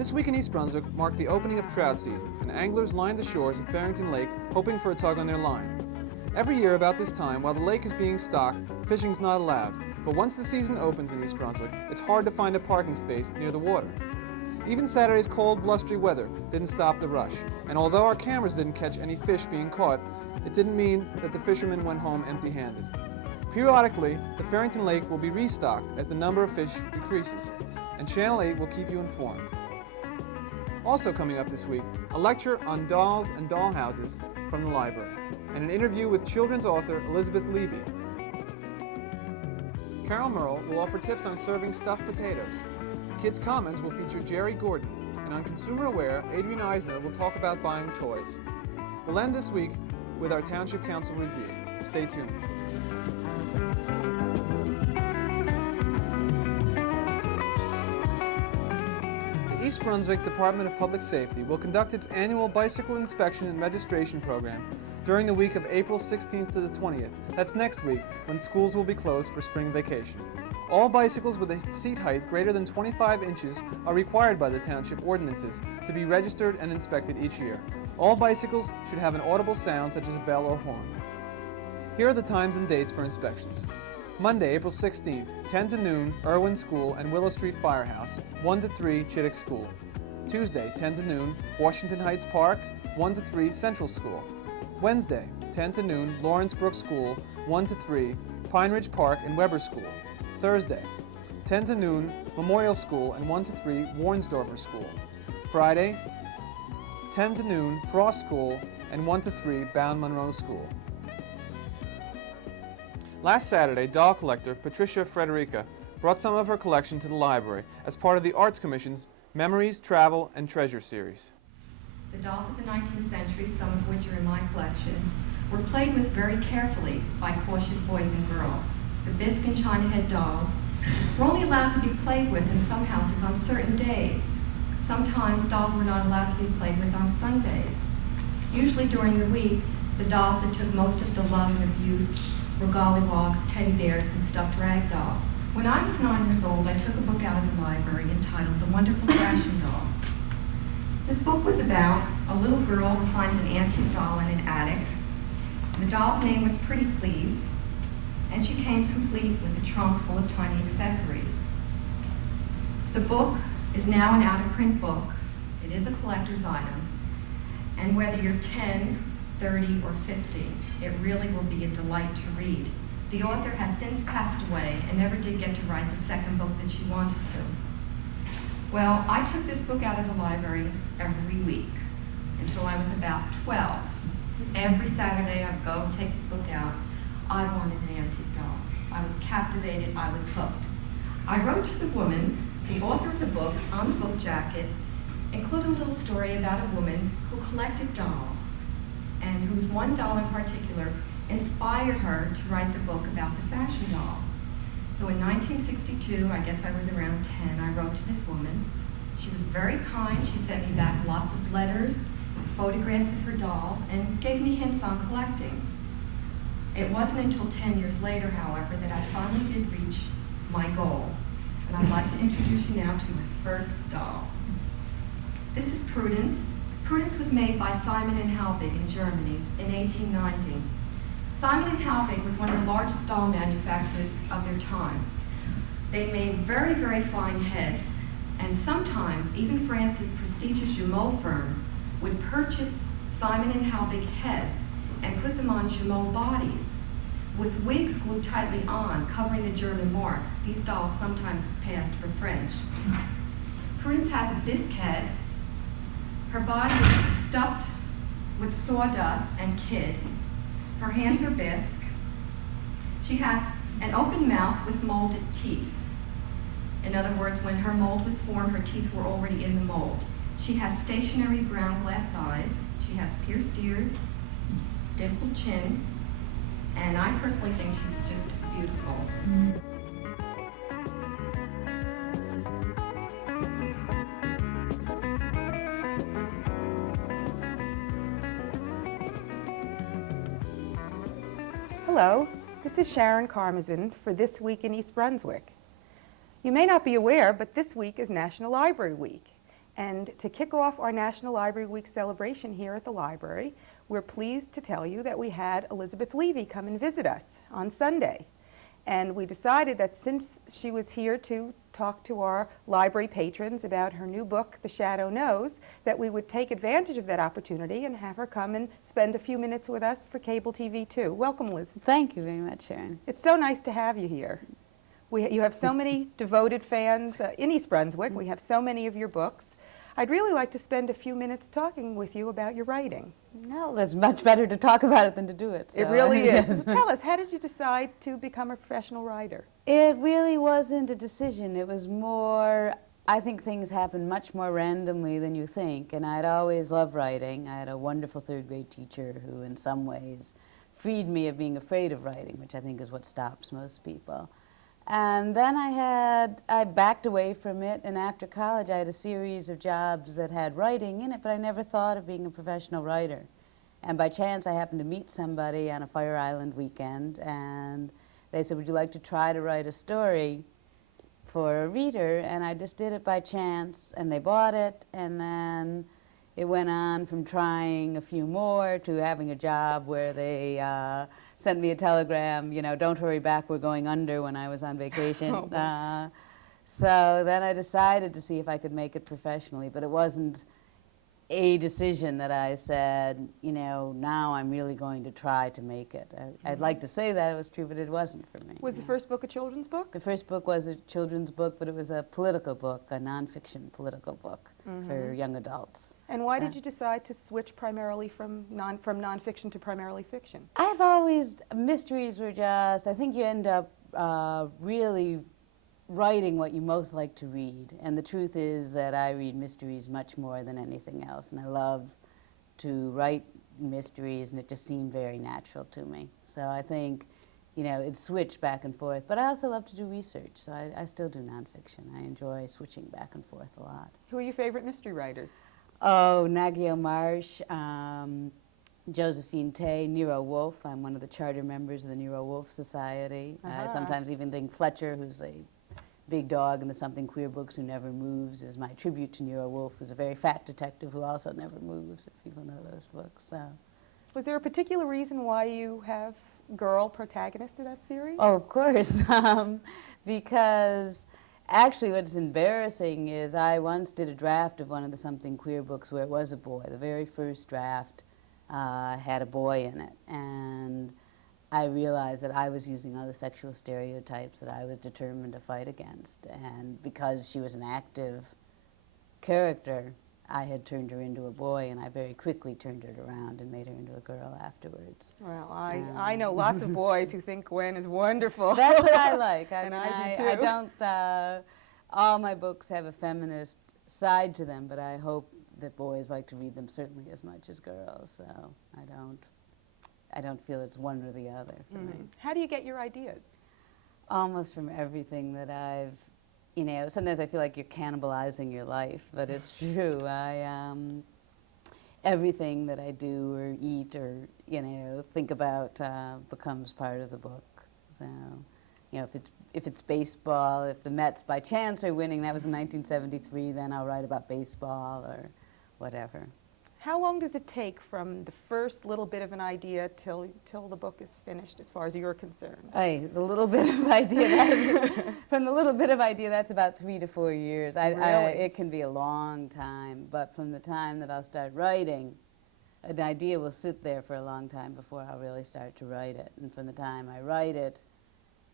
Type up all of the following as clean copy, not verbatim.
This week in East Brunswick marked the opening of trout season, and anglers lined the shores of Farrington Lake hoping for a tug on their line. Every year about this time, while the lake is being stocked, fishing is not allowed, but once the season opens in East Brunswick, it's hard to find a parking space near the water. Even Saturday's cold, blustery weather didn't stop the rush, and although our cameras didn't catch any fish being caught, it didn't mean that the fishermen went home empty-handed. Periodically, the Farrington Lake will be restocked as the number of fish decreases, and Channel 8 will keep you informed. Also coming up this week, a lecture on dolls and dollhouses from the library, and an interview with children's author Elizabeth Levy. Carol Merle will offer tips on serving stuffed potatoes. Kids' Comments will feature Jerry Gordon, and on Consumer Aware, Adrian Eisner will talk about buying toys. We'll end this week with our Township Council review. Stay tuned. The East Brunswick Department of Public Safety will conduct its annual bicycle inspection and registration program during the week of April 16th to the 20th. That's next week, when schools will be closed for spring vacation. All bicycles with a seat height greater than 25 inches are required by the township ordinances to be registered and inspected each year. All bicycles should have an audible sound such as a bell or horn. Here are the times and dates for inspections. Monday, April 16th, 10 to noon, Irwin School and Willow Street Firehouse, 1 to 3, Chittick School. Tuesday, 10 to noon, Washington Heights Park, 1 to 3, Central School. Wednesday, 10 to noon, Lawrence Brook School, 1 to 3, Pine Ridge Park and Weber School. Thursday, 10 to noon, Memorial School and 1 to 3, Warnsdorfer School. Friday, 10 to noon, Frost School and 1 to 3, Bound Monroe School. Last Saturday, doll collector Patricia Frederica brought some of her collection to the library as part of the Arts Commission's Memories, Travel, and Treasure series. The dolls of the 19th century, some of which are in my collection, were played with very carefully by cautious boys and girls. The bisque and china head dolls were only allowed to be played with in some houses on certain days. Sometimes dolls were not allowed to be played with on Sundays. Usually during the week, the dolls that took most of the love and abuse were gollywogs, teddy bears, and stuffed rag dolls. When I was 9 years old, I took a book out of the library entitled The Wonderful Fashion Doll. This book was about a little girl who finds an antique doll in an attic. The doll's name was Pretty Please, and she came complete with a trunk full of tiny accessories. The book is now an out-of-print book. It is a collector's item, and whether you're 10, 30, or 50, it really will be a delight to read. The author has since passed away and never did get to write the second book that she wanted to. Well, I took this book out of the library every week until I was about 12. Every Saturday I would go and take this book out. I wanted an antique doll. I was captivated, I was hooked. I wrote to the woman, the author of the book, on the book jacket, included a little story about a woman who collected dolls and whose one doll in particular inspired her to write the book about the fashion doll. So in 1962, I guess I was around 10, I wrote to this woman. She was very kind. She sent me back lots of letters, photographs of her dolls, and gave me hints on collecting. It wasn't until 10 years later, however, that I finally did reach my goal. And I'd like to introduce you now to my first doll. This is Prudence. Prudence was made by Simon and Halbig in Germany in 1890. Simon and Halbig was one of the largest doll manufacturers of their time. They made very, very fine heads, and sometimes even France's prestigious Jumeau firm would purchase Simon and Halbig heads and put them on Jumeau bodies, with wigs glued tightly on, covering the German marks. These dolls sometimes passed for French. Prudence has a bisque head. Her body is stuffed with sawdust and kid. Her hands are bisque. She has an open mouth with molded teeth. In other words, when her mold was formed, her teeth were already in the mold. She has stationary brown glass eyes. She has pierced ears, dimpled chin, and I personally think she's just beautiful. Hello, this is Sharon Karmazin for This Week in East Brunswick. You may not be aware, but this week is National Library Week, And to kick off our National Library Week celebration here at the library, we're pleased to tell you that we had Elizabeth Levy come and visit us on Sunday. And we decided that since she was here to talk to our library patrons about her new book, The Shadow Knows, that we would take advantage of that opportunity and have her come and spend a few minutes with us for cable TV too. Welcome, Liz. Thank you very much, Sharon. It's so nice to have you here. You have so many devoted fans in East Brunswick. We have so many of your books. I'd really like to spend a few minutes talking with you about your writing. No, it's much better to talk about it than to do it. It really is. So tell us, how did you decide to become a professional writer? It really wasn't a decision. It was more, I think things happen much more randomly than you think. And I'd always loved writing. I had a wonderful third grade teacher who in some ways freed me of being afraid of writing, which I think is what stops most people. And then I backed away from it, and after college I had a series of jobs that had writing in it, but I never thought of being a professional writer. And by chance I happened to meet somebody on a Fire Island weekend, and they said, would you like to try to write a story for a reader? And I just did it by chance, and they bought it, and then it went on from trying a few more to having a job where they sent me a telegram, you know, don't hurry back, we're going under, when I was on vacation. So then I decided to see if I could make it professionally, but it wasn't a decision that I said, you know, now I'm really going to try to make it. I'd like to say that it was true, but it wasn't for me. Was the first book a children's book? The first book was a children's book, but it was a political book, a nonfiction political book for young adults. And why did you decide to switch primarily from nonfiction to primarily fiction? I've always, mysteries were just, I think you end up really writing what you most like to read. And the truth is that I read mysteries much more than anything else. And I love to write mysteries, and it just seemed very natural to me. So I think, you know, it switched back and forth. But I also love to do research, so I still do nonfiction. I enjoy switching back and forth a lot. Who are your favorite mystery writers? Oh, Nagio Marsh, Josephine Tay, Nero Wolfe. I'm one of the charter members of the Nero Wolfe Society. I sometimes even think Fletcher, who's a big dog in the Something Queer books who never moves, is my tribute to Nero Wolfe, who's a very fat detective who also never moves, if people know those books. So. Was there a particular reason why you have girl protagonists to that series? Oh, of course, because actually what's embarrassing is I once did a draft of one of the Something Queer books where it was a boy. The very first draft had a boy in it, and I realized that I was using all the sexual stereotypes that I was determined to fight against. And because she was an active character, I had turned her into a boy, and I very quickly turned it around and made her into a girl afterwards. Well, I know lots of boys who think Gwen is wonderful. That's what I like. I do I too. don't, all my books have a feminist side to them, but I hope that boys like to read them certainly as much as girls, so I don't feel it's one or the other for me. How do you get your ideas? Almost from everything that I've, you know, sometimes I feel like you're cannibalizing your life, but it's true. Everything that I do or eat or, you know, think about becomes part of the book. So, you know, if it's baseball, if the Mets by chance are winning, that was in 1973, then I'll write about baseball or whatever. How long does it take from the first little bit of an idea till the book is finished, as far as you're concerned? The little bit of idea, from the little bit of idea, that's about 3 to 4 years. It can be a long time, but from the time that I'll start writing, an idea will sit there for a long time before I'll really start to write it. And from the time I write it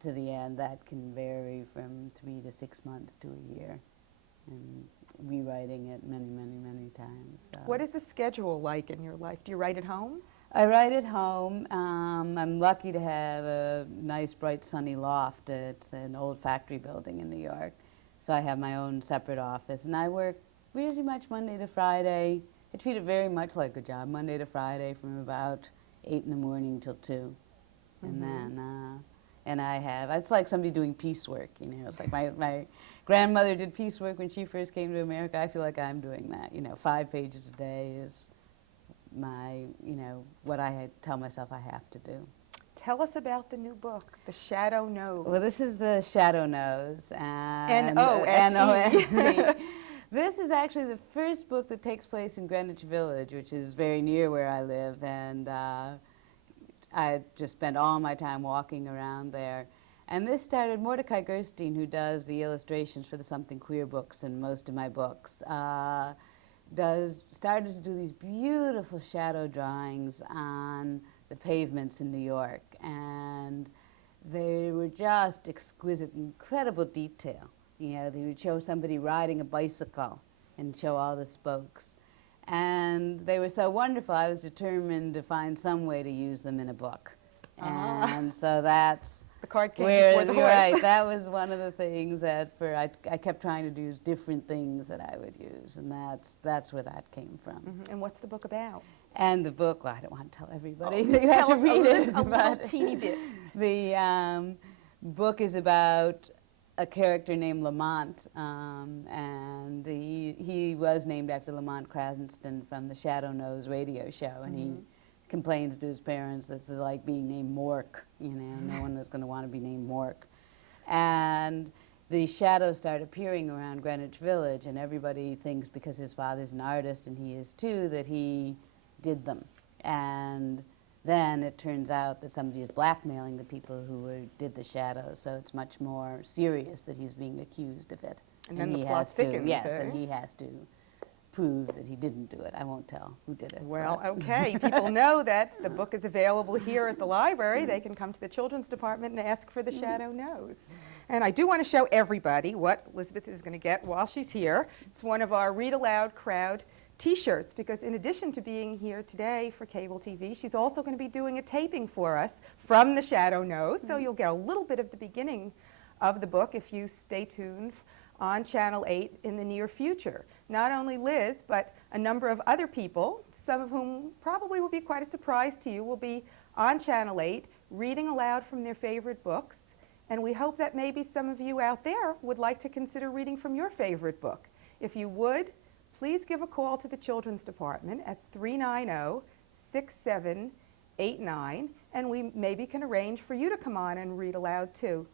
to the end, that can vary from 3 to 6 months to a year. And rewriting it many, many, many times. So. What is the schedule like in your life? Do you write at home? I write at home. I'm lucky to have a nice, bright, sunny loft. It's an old factory building in New York. So I have my own separate office. And I work pretty much Monday to Friday. I treat it very much like a job, Monday to Friday from about 8 in the morning till 2. And then, and it's like somebody doing piecework, you know. It's like my grandmother did piecework when she first came to America. I feel like I'm doing that. You know, 5 pages a day is my, you know, what I tell myself I have to do. Tell us about the new book, The Shadow Knows. Well, this is The Shadow Knows. N-O-S-E. This is actually the first book that takes place in Greenwich Village, which is very near where I live, and I just spent all my time walking around there. And this started, Mordecai Gerstein, who does the illustrations for the Something Queer books and most of my books, started to do these beautiful shadow drawings on the pavements in New York. And they were just exquisite, incredible detail. You know, they would show somebody riding a bicycle and show all the spokes. And they were so wonderful, I was determined to find some way to use them in a book. And so that's The cart came where, before the horse. right, that was one of the things that I kept trying to do, is different things that I would use, and that's where that came from. And what's the book about? And the book, well, I don't want to tell everybody. Just You have tell to us read it. a little but teeny bit. The book is about a character named Lamont, and he was named after Lamont Krasenston from the Shadow Knows radio show, and he complains to his parents that it's like being named Mork, you know, no one is going to want to be named Mork. And the shadows start appearing around Greenwich Village, and everybody thinks, because his father's an artist and he is too, that he did them. And then it turns out that somebody is blackmailing the people who did the shadows, so it's much more serious that he's being accused of it. And then he the plot has to, thickens, yes, eh? and he has to prove that he didn't do it. I won't tell who did it. Well, but- okay. People know that the book is available here at the library. They can come to the children's department and ask for The Shadow Knows. And I do want to show everybody what Elizabeth is going to get while she's here. It's one of our Read Aloud Crowd T-shirts, because in addition to being here today for cable TV, she's also going to be doing a taping for us from The Shadow Knows. So you'll get a little bit of the beginning of the book if you stay tuned on Channel 8 in the near future. Not only Liz, but a number of other people, some of whom probably will be quite a surprise to you, will be on Channel 8 reading aloud from their favorite books. And we hope that maybe some of you out there would like to consider reading from your favorite book. If you would, please give a call to the Children's Department at 390-6789, and we maybe can arrange for you to come on and read aloud too.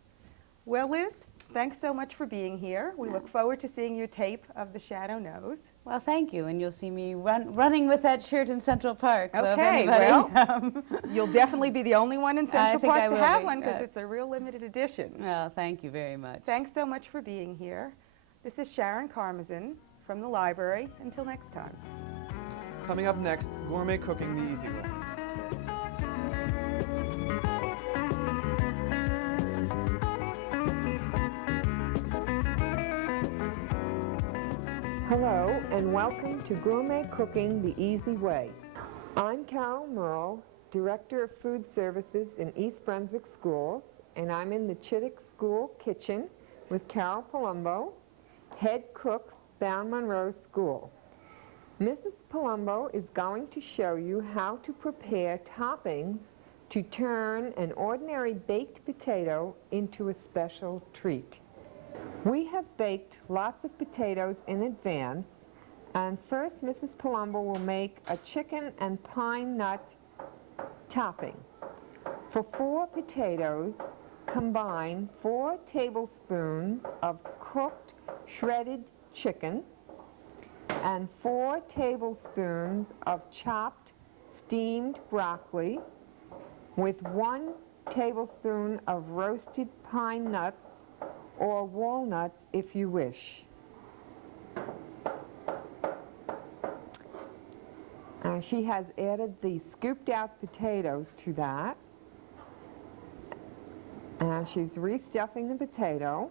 Well, Liz, thanks so much for being here. We look forward to seeing your tape of The Shadow Knows. Well, thank you, and you'll see me running with that shirt in Central Park. So if Okay, anybody, well, you'll definitely be the only one in Central think Park I to will have be, one, because yeah. it's a real limited edition. Well, thank you very much. Thanks so much for being here. This is Sharon Karmazin from the library. Until next time. Coming up next, Gourmet Cooking the Easy Way. Hello and welcome to Gourmet Cooking the Easy Way. I'm Carol Merle, Director of Food Services in East Brunswick Schools, and I'm in the Chittick School kitchen with Carol Palumbo, Head Cook, Bound Monroe School. Mrs. Palumbo is going to show you how to prepare toppings to turn an ordinary baked potato into a special treat. We have baked lots of potatoes in advance, and first Mrs. Palumbo will make a chicken and pine nut topping. For 4 potatoes, combine 4 tablespoons of cooked shredded chicken and 4 tablespoons of chopped steamed broccoli with 1 tablespoon of roasted pine nuts or walnuts if you wish. She has added the scooped out potatoes to that. And she's restuffing the potato.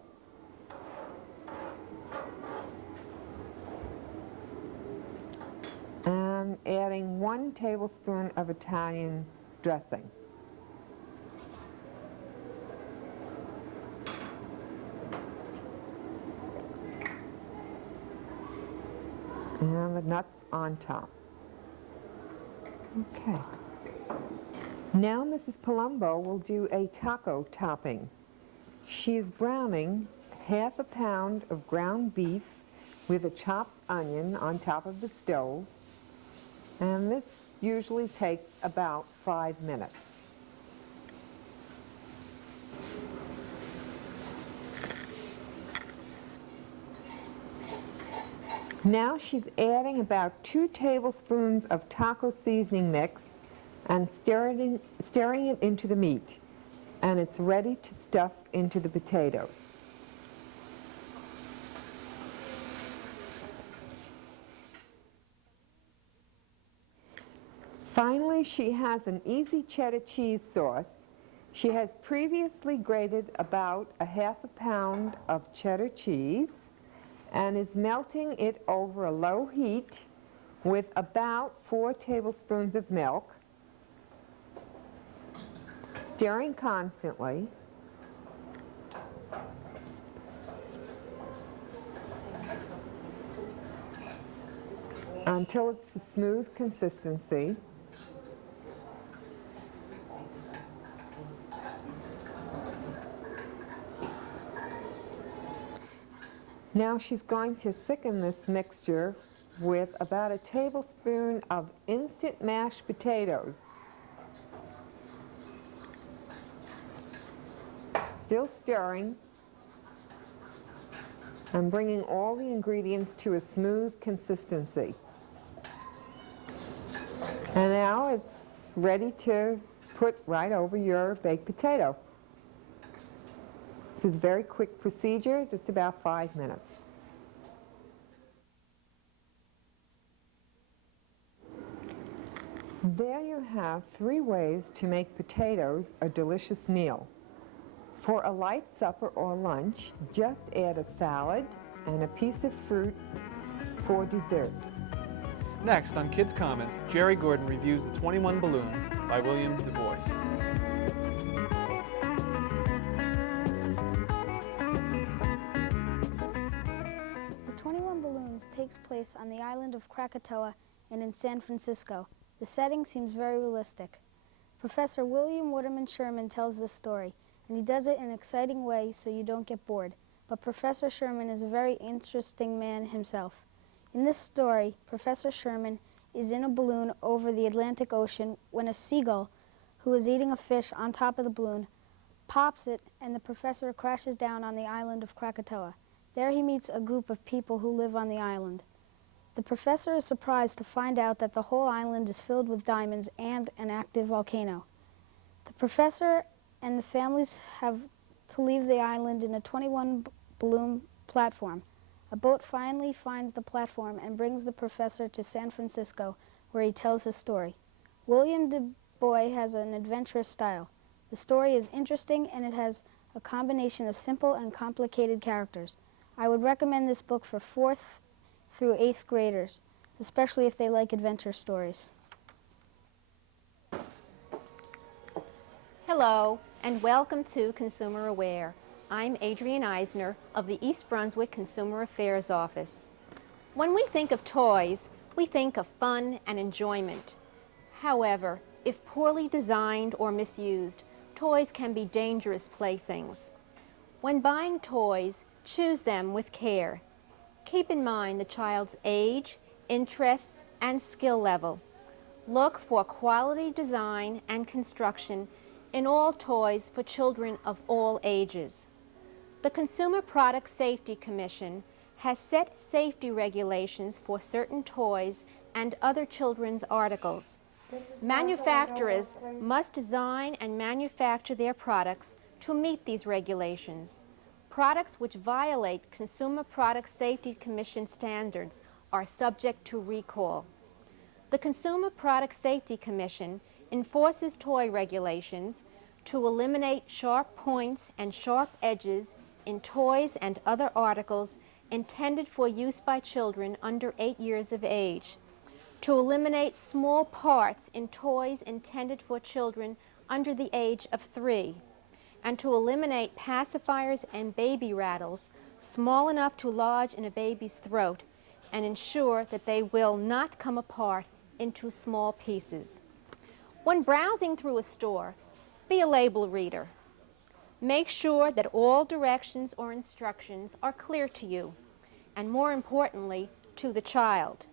And adding 1 tablespoon of Italian dressing. And the nuts on top. Okay. Now Mrs. Palumbo will do a taco topping. She is browning ½ a pound of ground beef with a chopped onion on top of the stove, and this usually takes about 5 minutes. Now she's adding about 2 tablespoons of taco seasoning mix and stirring it into the meat, and it's ready to stuff into the potatoes. Finally, she has an easy cheddar cheese sauce. She has previously grated about a half a pound of cheddar cheese and is melting it over a low heat with about 4 tablespoons of milk, stirring constantly. Until it's a smooth consistency. Now she's going to thicken this mixture with about a tablespoon of instant mashed potatoes. Still stirring and bringing all the ingredients to a smooth consistency. And now it's ready to put right over your baked potato. This is a very quick procedure, just about 5 minutes. There you have 3 ways to make potatoes a delicious meal. For a light supper or lunch, just add a salad and a piece of fruit for dessert. Next on Kids Comments, Jerry Gordon reviews The 21 Balloons by William Du Bois. The 21 Balloons takes place on the island of Krakatoa and in San Francisco. The setting seems very realistic. Professor William Waterman Sherman tells this story, and he does it in an exciting way so you don't get bored. But Professor Sherman is a very interesting man himself. In this story, Professor Sherman is in a balloon over the Atlantic Ocean when a seagull, who is eating a fish on top of the balloon, pops it, and the professor crashes down on the island of Krakatoa. There he meets a group of people who live on the island. The professor is surprised to find out that the whole island is filled with diamonds and an active volcano. The professor and the families have to leave the island in a 21 balloon platform. A boat finally finds the platform and brings the professor to San Francisco, where he tells his story. William Du Bois has an adventurous style. The story is interesting and it has a combination of simple and complicated characters. I would recommend this book for 4th through 8th graders, especially if they like adventure stories. Hello, and welcome to Consumer Aware. I'm Adrienne Eisner of the East Brunswick Consumer Affairs Office. When we think of toys, we think of fun and enjoyment. However, if poorly designed or misused, toys can be dangerous playthings. When buying toys, choose them with care. Keep in mind the child's age, interests, and skill level. Look for quality design and construction in all toys for children of all ages. The Consumer Product Safety Commission has set safety regulations for certain toys and other children's articles. Manufacturers must design and manufacture their products to meet these regulations. Products which violate Consumer Product Safety Commission standards are subject to recall. The Consumer Product Safety Commission enforces toy regulations to eliminate sharp points and sharp edges in toys and other articles intended for use by children under 8 years of age, to eliminate small parts in toys intended for children under the age of 3, and to eliminate pacifiers and baby rattles small enough to lodge in a baby's throat and ensure that they will not come apart into small pieces. When browsing through a store, be a label reader. Make sure that all directions or instructions are clear to you, and more importantly, to the child.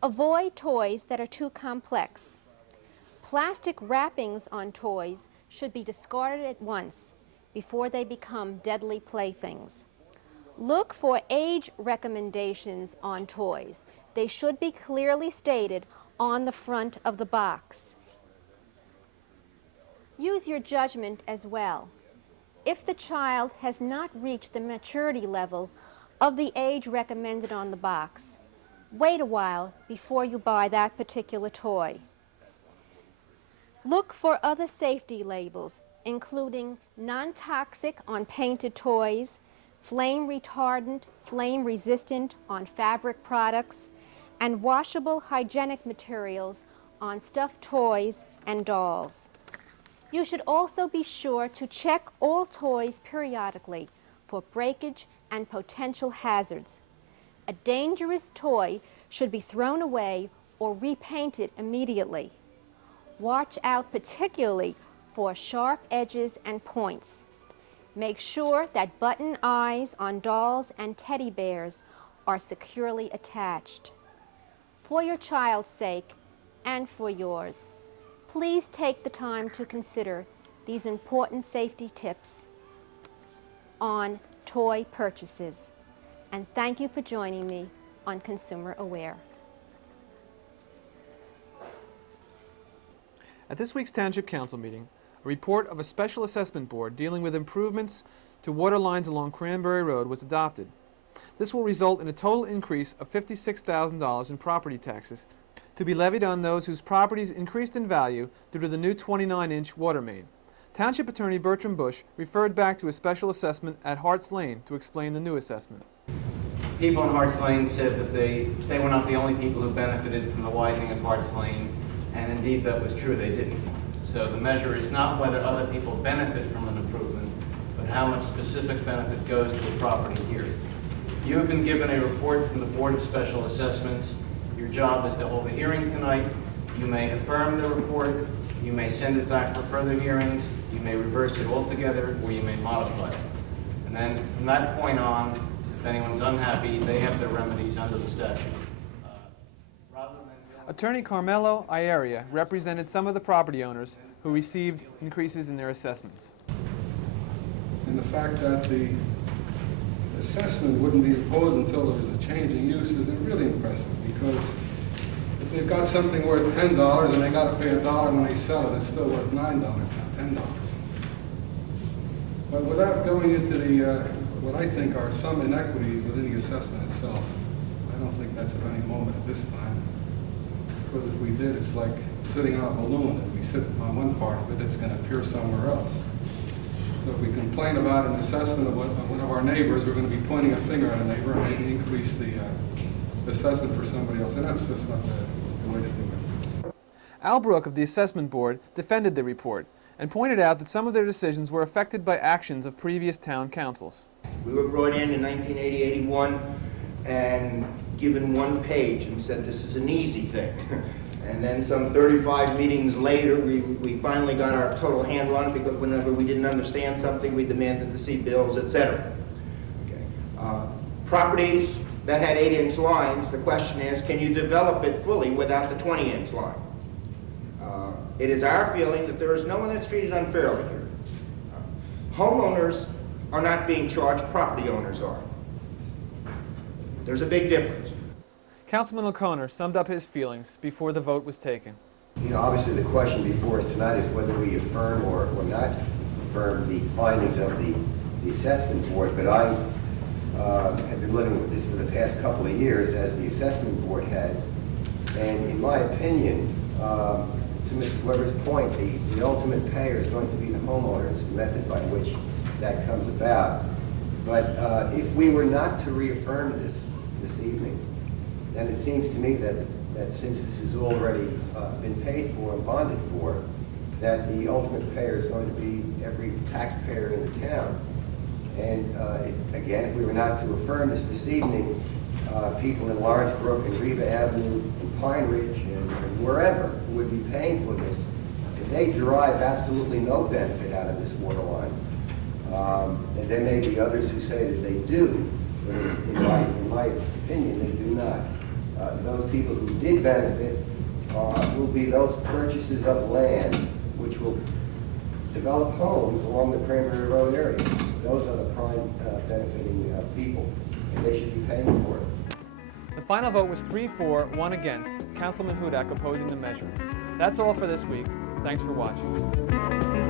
Avoid toys that are too complex. Plastic wrappings on toys should be discarded at once before they become deadly playthings. Look for age recommendations on toys. They should be clearly stated on the front of the box. Use your judgment as well. If the child has not reached the maturity level of the age recommended on the box, wait a while before you buy that particular toy. Look for other safety labels, including non-toxic on painted toys, flame retardant, flame resistant on fabric products, and washable hygienic materials on stuffed toys and dolls. You should also be sure to check all toys periodically for breakage and potential hazards. A dangerous toy should be thrown away or repainted immediately. Watch out particularly for sharp edges and points. Make sure that button eyes on dolls and teddy bears are securely attached. For your child's sake and for yours, please take the time to consider these important safety tips on toy purchases. And thank you for joining me on Consumer Aware. At this week's Township Council meeting, a report of a special assessment board dealing with improvements to water lines along Cranberry Road was adopted. This will result in a total increase of $56,000 in property taxes to be levied on those whose properties increased in value due to the new 29-inch water main. Township Attorney Bertram Bush referred back to a special assessment at Harts Lane to explain the new assessment. People in Harts Lane said that they were not the only people who benefited from the widening of Harts Lane, and indeed that was true, they didn't. So the measure is not whether other people benefit from an improvement, but how much specific benefit goes to a property here. You have been given a report from the Board of Special Assessments. Your job is to hold a hearing tonight. You may affirm the report, you may send it back for further hearings, you may reverse it altogether, or you may modify it. And then from that point on, if anyone's unhappy, they have their remedies under the statute. Attorney Carmelo Ieria represented some of the property owners who received increases in their assessments. And the fact that the assessment wouldn't be imposed until there was a change in use is really impressive, because if they've got something worth $10 and they got to pay $1 when they sell it, it's still worth $9, not $10. But without going into the what I think are some inequities within the assessment itself, I don't think that's at any moment at this time. Because if we did, it's like sitting on a balloon. If we sit on one part of it, it's going to appear somewhere else. So if we complain about an assessment of one of our neighbors, we're going to be pointing a finger at a neighbor and maybe increase the assessment for somebody else. And that's just not the way to do it. Al Brook of the Assessment Board defended the report and pointed out that some of their decisions were affected by actions of previous town councils. We were brought in 1980, 81, and given one page and said this is an easy thing. And then some 35 meetings later, we finally got our total handle on it, because whenever we didn't understand something, we demanded to see bills, etc. Okay. Properties that had 8-inch lines, the question is, can you develop it fully without the 20-inch line? It is our feeling that there is no one that's treated unfairly here. Homeowners are not being charged, property owners are. There's a big difference. Councilman O'Connor summed up his feelings before the vote was taken. You know, obviously the question before us tonight is whether we affirm or not affirm the findings of the assessment board, but I have been living with this for the past couple of years, as the assessment board has, and in my opinion, to Mr. Weber's point, the ultimate payer is going to be the homeowner. It's the method by which that comes about. But if we were not to reaffirm this evening, then it seems to me that since this has already been paid for and bonded for, that the ultimate payer is going to be every taxpayer in the town. And again, if we were not to affirm this evening, people in Lawrence Brook and Riva Avenue and Pine Ridge and wherever would be paying for this, and they derive absolutely no benefit out of this water line. And there may be others who say that they do, but in my opinion, they do not. Those people who did benefit will be those purchases of land which will develop homes along the Cranberry Road area. Those are the prime benefiting people, and they should be paying for it. The final vote was 3-4, 1 against. Councilman Hudak opposing the measure. That's all for this week. Thanks for watching.